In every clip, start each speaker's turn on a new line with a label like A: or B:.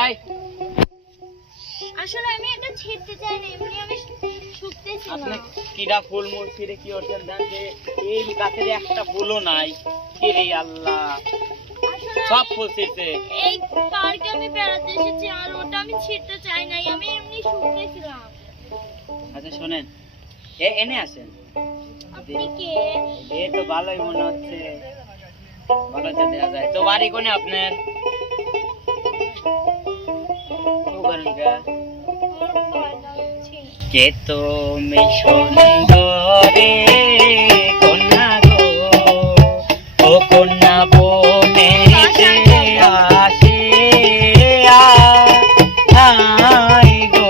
A: এই।
B: আসলে আমি এটা ছিঁড়তে চাই না এমনি আমি শুকতেছি
A: আপনি
B: না।
A: কিরা ফুল মুল ছিঁড়ে কি ওঠেন দেন যে এই গাছের একটা ফুলও নাই কে রে আল্লাহ সব ফুল ছিঁড়ছে।
B: এই পার্কে আমি বেড়াতে এসেছি আর ওটা আমি ছিঁড়তে চাই নাই আমি এমনি শুকতেছিলাম।
A: আচ্ছা শোনেন। এ এনে আসেন।
B: আপনি কে?
A: এ তো ভালোই মনে হচ্ছে। ভালো দেওয়া যায়। তো বাড়ি কোনে আপনার? করেন কা? তুমি সুন্দরে কন্যা গো ও কন্যা আই গো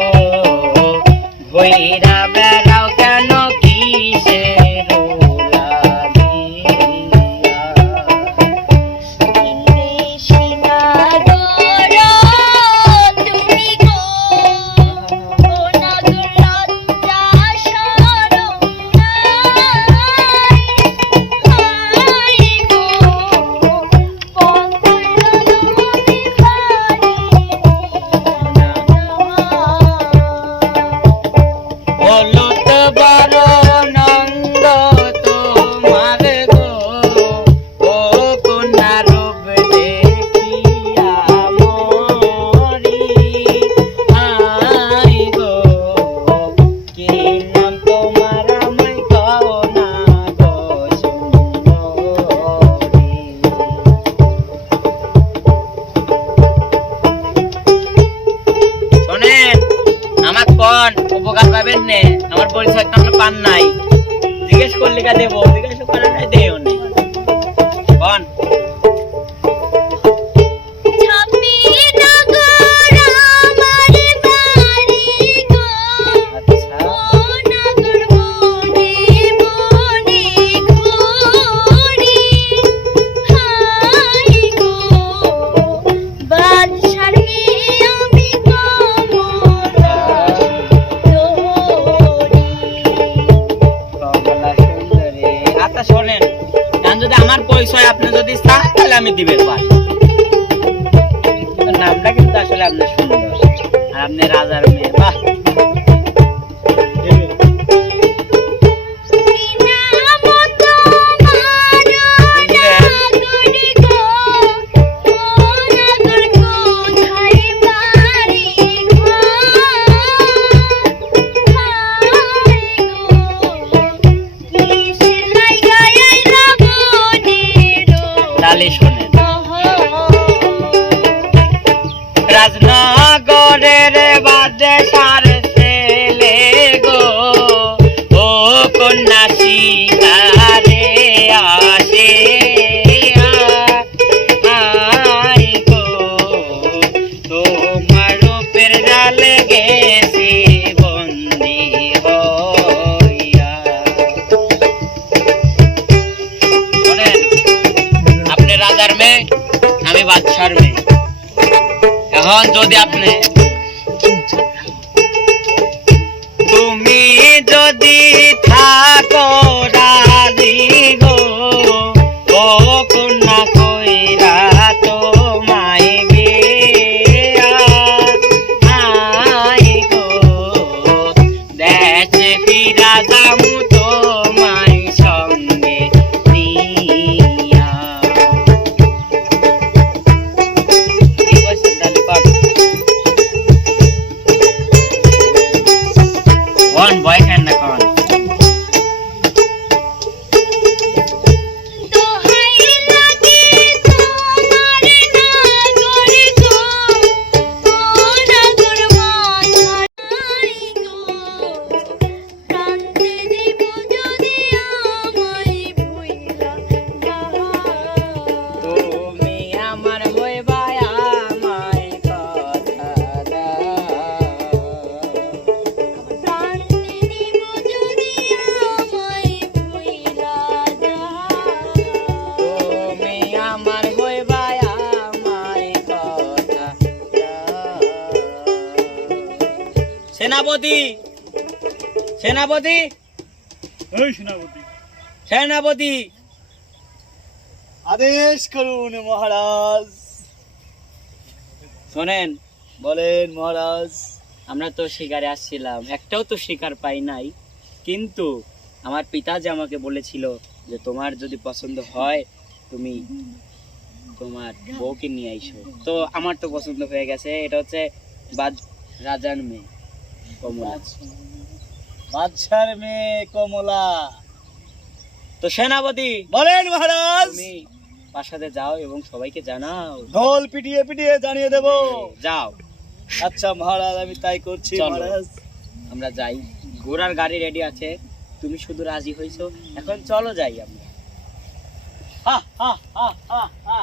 A: উপকার পাবেন না। আমার পরিচয় তো পান নাই। জিজ্ঞেস করলে কা দেবো, জিজ্ঞেস করার দেও যদি চান, তাহলে আমি দিবে পারি নামটা কিন্তু আসলে আপনার সুন্দর। আর আপনি রাজার মেয়ে, বাহ। আমি বাদশার মেয়ে এখন যদি আপনি তুমি যদি থাকো কোন ভয় সেনাপতি। সেনাপতি?
C: সেনাপতি।
A: সেনাপতি।
C: আদেশ করুন মহারাজ।
A: শোনেন
C: বলেন মহারাজ।
A: আমরা তো শিকারে আসছিলাম একটাও তো শিকার পাই নাই। কিন্তু আমার পিতা যে আমাকে বলেছিল যে তোমার যদি পছন্দ হয় তুমি তোমার বউকে নিয়ে আইসো। তো আমার তো পছন্দ হয়ে গেছে এটা হচ্ছে বাদ রাজার মেয়ে। কমলা।
C: বাদশার মেয়ে কমলা।
A: তো সেনাপতি
C: বলেন মহারাজ।
A: তুমি প্রাসাদে যাও এবং সবাইকে জানাও।
C: ঢোল পিটিয়ে পিটিয়ে জানিয়ে দেব।
A: যাও।
C: আচ্ছা মহারাজ আমি তাই করছি মহারাজ।
A: আমরা যাই। ঘোড়ার গাড়ি রেডি আছে। তুমি শুধু রাজি হইছো। এখন চলো যাই আমরা।
C: হা হা হা হা।